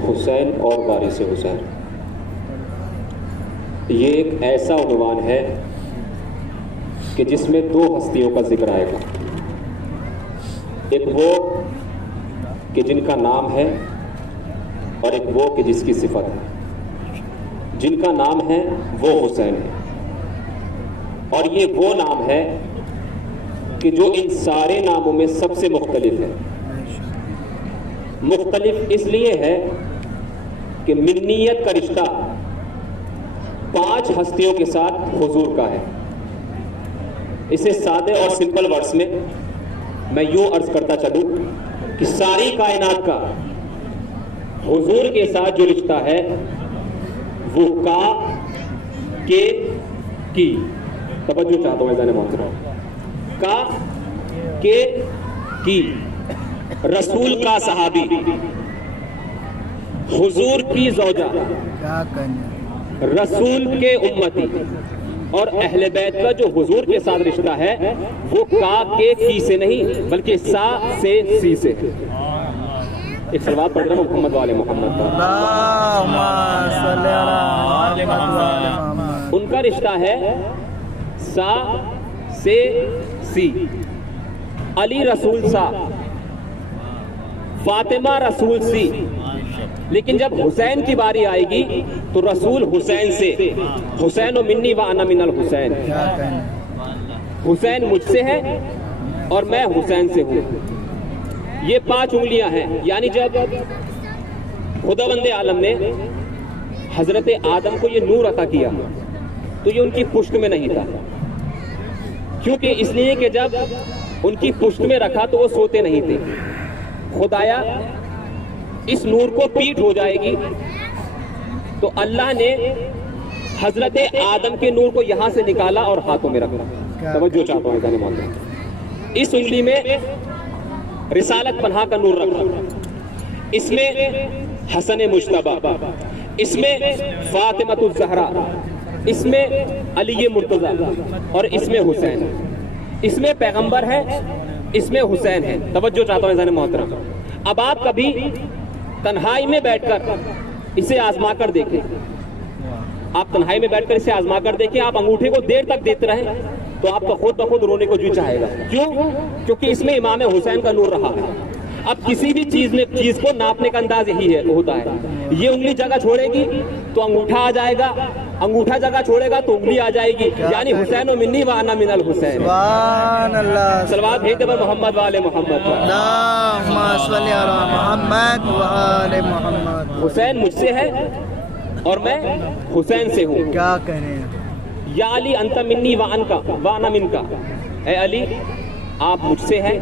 حسین اور وارث حسین، یہ ایک ایسا عنوان ہے کہ جس میں دو ہستیوں کا ذکر آئے گا، ایک وہ کہ جن کا نام ہے اور ایک وہ کہ جس کی صفت ہے۔ جن کا نام ہے وہ حسین ہے، اور یہ وہ نام ہے کہ جو ان سارے ناموں میں سب سے مختلف ہے۔ مختلف اس لیے ہے کہ منیت کا رشتہ 5 ہستیوں کے ساتھ حضور کا ہے۔ اسے سادے اور سمپل ورڈز میں میں یوں عرض کرتا چلوں کہ ساری کائنات کا حضور کے ساتھ جو رشتہ ہے وہ کا کے کی، توجہ چاہتا ہوں عزیزان محترم، کا کے کی، رسول کا صحابی، حضور کی زوجہ، رسول کے امتی، اور اہل بیت کا جو حضور کے ساتھ رشتہ ہے وہ کا کے کی سے نہیں بلکہ سا سے سی سے۔ ایک صلوات پڑھ رہا ہوں محمد والے محمد پر۔ ان کا رشتہ ہے سا سے سی، علی رسول سا، فاطمہ رسول سی، لیکن جب حسین کی باری آئے گی تو رسول حسین سے، حسین و منی و انا من الحسین، حسین مجھ سے ہے اور میں حسین سے ہوں۔ یہ 5 انگلیاں ہیں، یعنی جب خداوند عالم نے حضرت آدم کو یہ نور عطا کیا تو یہ ان کی پشت میں نہیں تھا، کیونکہ اس لیے کہ جب ان کی پشت میں رکھا تو وہ سوتے نہیں تھے۔ خدایا اس نور کو پیٹ ہو جائے گی، تو اللہ نے حضرت آدم کے نور کو یہاں سے نکالا اور ہاتھوں میں رکھا۔ توجہ چاہتا ہوں جانے مانتا ہوں، اس انگلی میں رسالت پناہ کا نور رکھا، اس میں حسن مجتبی، اس میں فاطمۃ الزہرا، اس میں علی مرتضی، اور اس میں حسین، اس میں پیغمبر ہے، اس میں حسین ہے۔ توجہ چاہتا ہوں عزیزان محترم، اب آپ کبھی تنہائی میں بیٹھ کر اسے آزما کر دیکھیں، آپ تنہائی میں بیٹھ کر اسے آزما کر دیکھیں، آپ انگوٹھے کو دیر تک دیتے رہیں تو آپ کو خود بخود رونے کو جی چاہے گا۔ کیوں؟ کیونکہ اس میں امام حسین کا نور رہا ہے۔ اب کسی بھی چیز کو ناپنے کا انداز یہی ہے ہوتا ہے، یہ انگلی جگہ چھوڑے گی تو انگوٹھا آ جائے گا، انگوٹھا جگہ چھوڑے گا تو انگلی آ جائے گی، یعنی حسین و منی و انا من الحسین۔ سبحان اللہ، صلوات بھیج دے محمد و آل محمد۔ اللہم صلی علی محمد و آل محمد۔ حسین مجھ سے ہے اور میں حسین سے ہوں۔ کیا کہنے ہیں؟ یا علی انت منی و انا منکا، اے علی آپ مجھ سے ہیں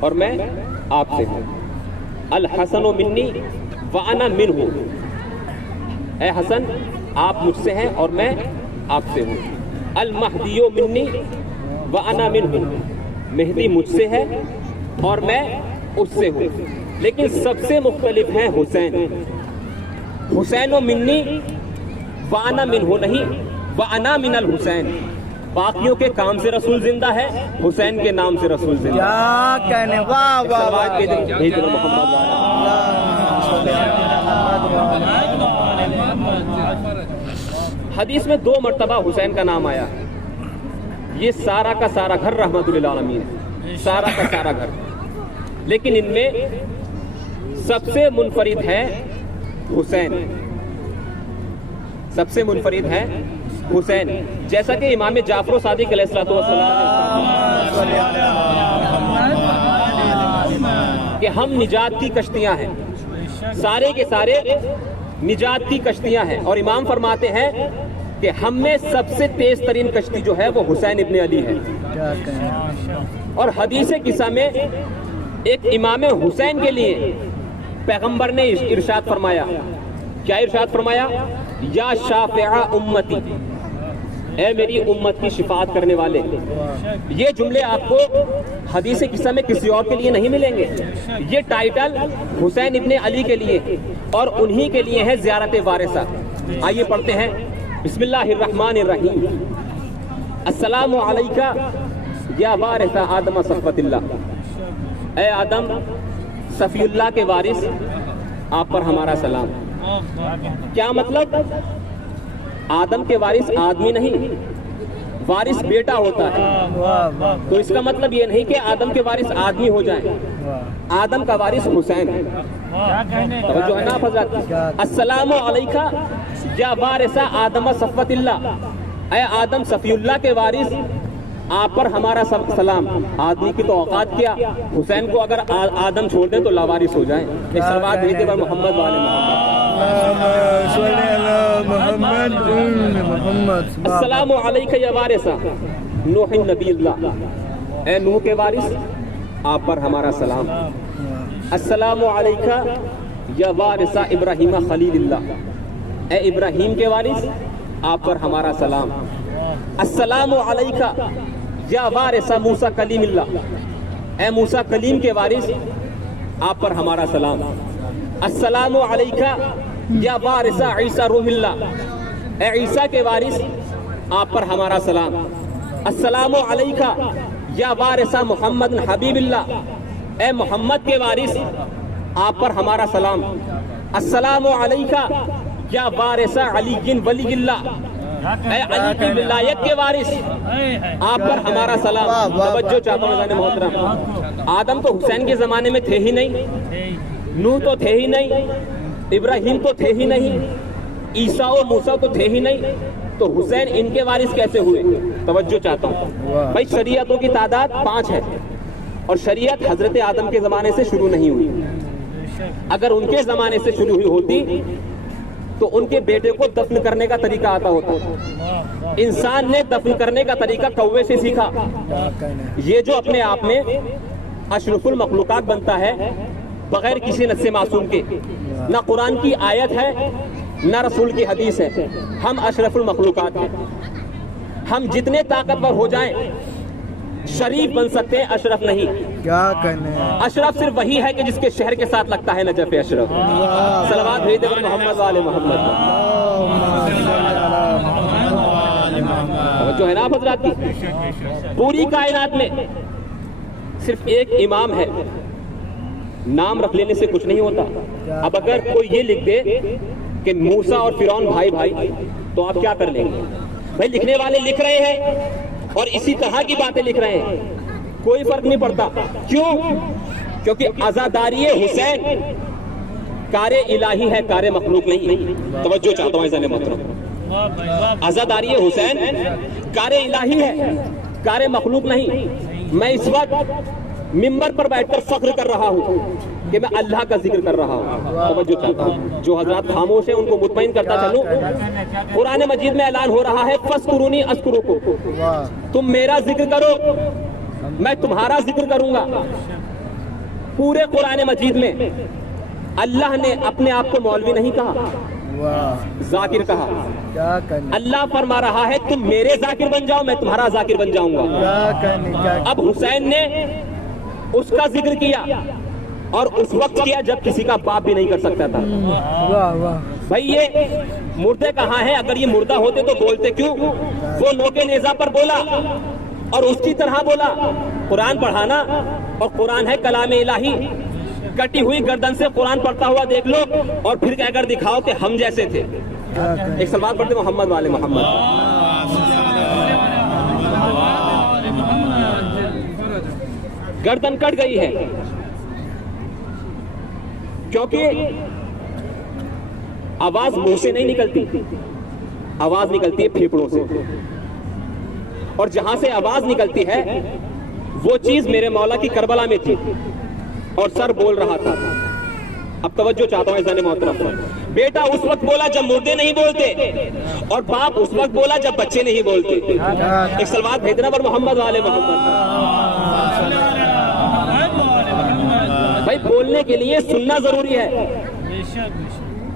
اور میں آپ سے ہوں۔ الحسن و منی و انا منہ، اے حسن آپ مجھ سے ہیں اور میں آپ سے ہوں۔ المہدی منی و انا منہ، مہدی مجھ سے ہے اور میں اس سے ہوں۔ لیکن سب سے مختلف ہیں حسین، حسین و منی و انا منہ نہیں، و انا من الحسین۔ باقیوں کے کام سے رسول زندہ ہے، حسین کے نام سے رسول زندہ ہے۔ کیا کہنے؟ واہ واہ واہ، حدیث میں 2 مرتبہ حسین کا نام آیا۔ یہ سارا کا سارا گھر رحمت للعالمین ہے، سارا کا سارا گھر، لیکن ان میں سب سے منفرد ہے حسین، سب سے منفرد ہے حسین، جیسا کہ امام جعفر صادق علیہ الصلوۃ والسلام کہ ہم نجات کی کشتیاں ہیں، سارے کے سارے نجات کی کشتیاں ہیں، اور امام فرماتے ہیں کہ ہم میں سب سے تیز ترین کشتی جو ہے وہ حسین ابن علی ہے۔ کیا کہنے؟ اور حدیث قصہ میں ایک امام حسین کے لیے پیغمبر نے ارشاد فرمایا، کیا ارشاد فرمایا؟ یا شافع امتی، اے میری امت کی شفاعت کرنے والے۔ یہ جملے آپ کو حدیث قصہ میں کسی اور کے لیے نہیں ملیں گے، یہ ٹائٹل حسین ابن علی کے لیے اور انہی کے لیے ہے زیارت وارثہ۔ آئیے پڑھتے ہیں، بسم اللہ الرحمن الرحیم۔ السلام علیکہ یا وارث آدم صفوت اللہ، اے آدم صفی اللہ کے وارث آپ پر ہمارا سلام. کیا مطلب؟ آدم کے وارث آدمی نہیں، وارث بیٹا ہوتا ہے. واہ واہ تو اس کا مطلب یہ نہیں کہ آدم کے وارث آدمی ہو جائیں. واہ. آدم کا وارث حسین ہے. توجہ ہے نا حضرات؟ السلام علیکہ یا وارث آدم صفوت اللہ، اے آدم صفی اللہ کے وارث آپ پر ہمارا سلام. آدمی کی تو اوقات کیا، حسین کو اگر آدم چھوڑ دیں تو لاوارث ہو جائیں. ایک سلوات بھیجتے پر محمد والے محمد. صلی اللہ محمد محمد. السلام علیکہ یا وارث نوح نبی اللہ، اے نوح کے وارث آپ پر ہمارا سلام. السلام علیکہ یا وارث ابراہیم خلیل اللہ، اے ابراہیم کے وارث آپ پر ہمارا سلام. السلام علیکہ یا وارث موسیٰ کلیم اللہ، اے موسیٰ کلیم کے وارث آپ پر ہمارا سلام. السلام علیکہ یا وارث عیسیٰ روح اللہ، اے عیسیٰ کے وارث آپ پر ہمارا سلام. السلام علیکہ یا وارث محمد حبیب اللہ، اے محمد کے وارث آپ پر ہمارا سلام. السلام علیکہ یا وارث علی ولی اللہ، اے علی کی ولایت کے وارث آپ پر ہمارا سلام. توجہ چاہتا ہوں عزیزان محترم، آدم تو حسین کے زمانے میں تھے ہی نہیں، نوح تو تھے ہی نہیں، ابراہیم تو تھے ہی نہیں، عیسیٰ و موسیٰ تو تھے ہی نہیں، تو حسین ان کے وارث کیسے ہوئے؟ توجہ چاہتا ہوں بھائی. شریعتوں کی تعداد 5 ہے اور شریعت حضرت آدم کے زمانے سے شروع نہیں ہوئی. اگر ان کے زمانے سے شروع ہوئی ہوتی تو ان کے بیٹے کو دفن کرنے کا طریقہ آتا ہوتا. انسان نے دفن کرنے کا طریقہ کوے سے سیکھا. یہ جو اپنے آپ میں اشرف المخلوقات بنتا ہے بغیر کسی نص معصوم کے، نہ قرآن کی آیت ہے نہ رسول کی حدیث ہے، ہم اشرف المخلوقات ہیں. ہم جتنے طاقتور ہو جائیں شریف بن سکتے ہیں، اشرف نہیں. کیا کہنے. اشرف صرف وہی ہے کہ جس کے شہر کے ساتھ لگتا ہے نجف اشرف. صلوات بھیج دے محمد والے محمد. جو ہے نا حضرات کی پوری کائنات میں صرف ایک امام ہے. نام رکھ لینے سے کچھ نہیں ہوتا. اب اگر کوئی یہ لکھ دے کہ موسیٰ اور فرعون بھائی بھائی تو آپ کیا کر لیں گے؟ بھائی لکھنے والے لکھ رہے ہیں اور اسی طرح کی باتیں لکھ رہے ہیں، کوئی فرق نہیں پڑتا. کیوں؟ کیونکہ عزاداری حسین کار الہی ہے، کار مخلوق نہیں. توجہ چاہتا ہوں عزیزان محترم، عزاداری حسین کار الہی ہے، کار مخلوق نہیں. میں اس وقت ممبر پر بیٹھ کر فخر کر رہا ہوں کہ میں اللہ کا ذکر کر رہا ہوں. توجہ چاہتا ہوں، جو حضرات خاموش ہیں ان کو مطمئن کرتا چلوں. قرآن مجید میں اعلان ہو رہا ہے فَاذْكُرُونِي أَذْكُرُكُمْ، تم میرا ذکر کرو میں تمہارا ذکر کروں گا. پورے قرآن مجید میں اللہ نے اپنے آپ کو مولوی نہیں کہا، ذاکر کہا. اللہ فرما رہا ہے تم میرے ذاکر بن جاؤ میں تمہارا ذاکر بن جاؤں گا. اب حسین نے اس کا ذکر کیا اور اس وقت کیا جب کسی کا باپ بھی نہیں کر سکتا تھا. بھائی یہ مردے کہاں ہیں؟ اگر یہ مردہ ہوتے تو بولتے کیوں؟ وہ نوکے نیزہ پر بولا اور اس کی طرح بولا. قرآن پڑھانا اور قرآن ہے کلام الہی. کٹی ہوئی گردن سے قرآن پڑھتا ہوا دیکھ لو اور پھر کہہ کر دکھاؤ کہ ہم جیسے تھے. ایک سلوات پڑھتے محمد والے محمد. گردن کٹ گئی ہے کیونکہ آواز منہ سے نہیں نکلتی، آواز نکلتی ہے پھیپھڑوں سے، اور جہاں سے آواز نکلتی ہے وہ چیز میرے مولا کی کربلا میں تھی اور سر بول رہا تھا. اب توجہ چاہتا ہوں عزیزان محترم، بیٹا اس وقت بولا جب مردے نہیں بولتے اور باپ اس وقت بولا جب بچے نہیں بولتے. ایک سلوات بھیجنا پر محمد والے محمد. بھائی بولنے کے لیے سننا ضروری ہے،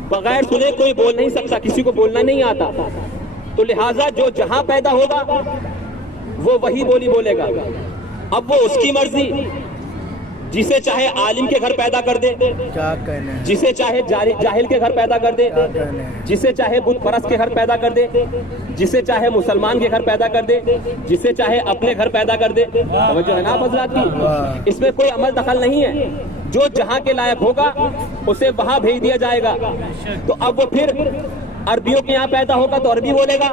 بغیر سنے کوئی بول نہیں سکتا، کسی کو بولنا نہیں آتا. تو لہٰذا جو جہاں پیدا ہوگا وہ وہی بولی بولے گا. اب وہ اس کی مرضی، جسے چاہے عالم کے گھر پیدا کر دے، جسے چاہے جاہل کے گھر پیدا کر دے، جسے چاہے بت پرست کے گھر پیدا کر دے، جسے چاہے مسلمان کے گھر پیدا کر دے، جسے چاہے اپنے گھر پیدا کر دے. توجہ ہے نا حضرات کی؟ اس میں کوئی عمل دخل نہیں ہے. جو جہاں کے لائق ہوگا اسے وہاں بھیج دیا جائے گا. تو اب وہ پھر عربیوں کے یہاں پیدا ہوگا تو عربی بولے گا,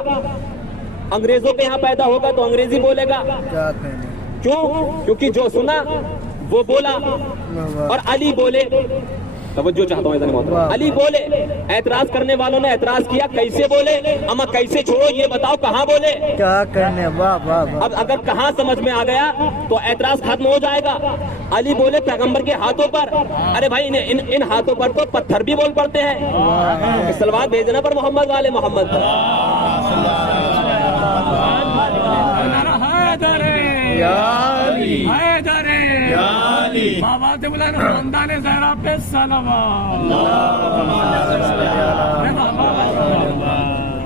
انگریزوں کے یہاں پیدا ہوگا تو انگریزی بولے گا. کیا کہنے. کیوں؟ کیونکہ جو سنا وہ بولا. اور علی بولے, توجہ چاہتا ہوں, علی بولے. اعتراض کرنے والوں نے اعتراض کیا کیسے بولے, اما کیسے چھوڑو یہ بتاؤ کہاں بولے. کیا کرنے. واہ واہ واہ. اب اگر کہاں سمجھ میں آ گیا تو اعتراض ختم ہو جائے گا. علی بولے پیغمبر کے ہاتھوں پر. ارے بھائی ان ہاتھوں پر تو پتھر بھی بول پڑتے ہیں. صلوات بھیجنا پر محمد والے محمد.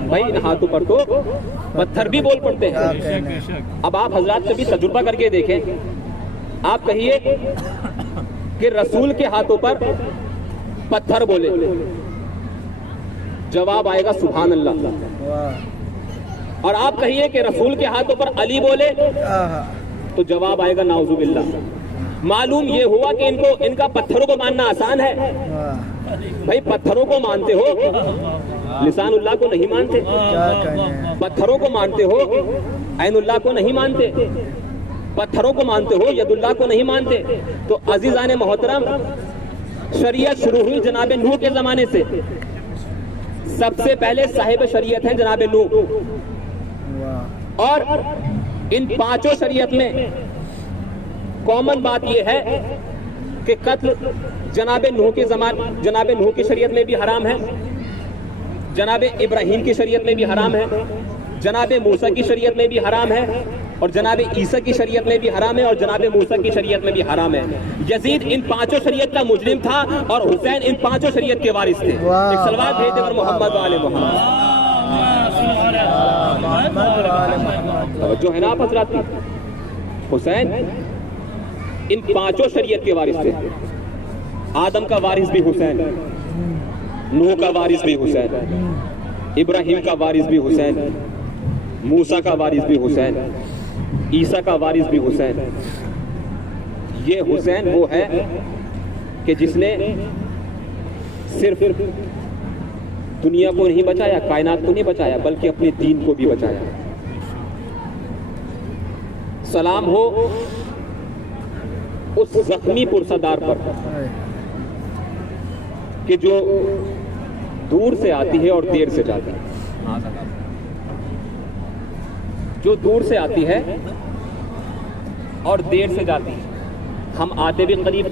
بھائی ان ہاتھوں پر تو پتھر بھی بول پڑتے ہیں. اب آپ حضرات کبھی تجربہ کر کے دیکھیں, آپ کہیے کہ رسول کے ہاتھوں پر پتھر بولے, جواب آئے گا سبحان اللہ. اور آپ کہیے کہ رسول کے ہاتھوں پر علی بولے تو جواب آئے گا نعوذ باللہ. معلوم یہ ہوا کہ ان کا پتھروں کو ماننا آسان ہے. بھائی پتھروں کو مانتے ہو, لسان اللہ کو نہیں مانتے. پتھروں کو مانتے ہو, عین اللہ کو نہیں مانتے. پتھروں کو مانتے ہو, ید اللہ کو نہیں مانتے. تو عزیزان محترم, شریعت شروع ہوئی جناب نوح کے زمانے سے. سب سے پہلے صاحب شریعت ہیں جناب نوح. اور ان پانچوں شریعت میں کامن بات یہ ہے کہ قتل جناب نوح کی شریعت میں بھی حرام ہے, جناب ابراہیم کی شریعت میں بھی حرام ہے, جناب موسیٰ کی شریعت میں بھی حرام ہے, اور جناب عیسیٰ کی شریعت میں بھی حرام ہے, اور جناب موسیٰ کی شریعت میں بھی حرام ہے. یزید ان پانچوں شریعت کا مجرم تھا اور حسین ان پانچوں شریعت کے وارث تھے. ایک صلوات بھیج دیں محمد والے محمد. جو ہے نا آپ حضرات, حسین ان پانچوں شریعت کے وارث تھے. آدم کا وارث بھی حسین, نوح کا وارث بھی حسین, ابراہیم کا وارث بھی حسین, موسیٰ کا وارث بھی حسین, عیسیٰ کا وارث بھی حسین. یہ حسین وہ ہے کہ جس نے صرف دنیا کو نہیں بچایا, کائنات کو نہیں بچایا, بلکہ اپنے دین کو بھی بچایا. سلام ہو اس زخمی پرسدار پر کہ جو دور سے آتی ہے اور دیر سے جاتی ہے. جو دور سے آتی ہے اور دیر سے جاتی ہے. ہم آتے بھی قریب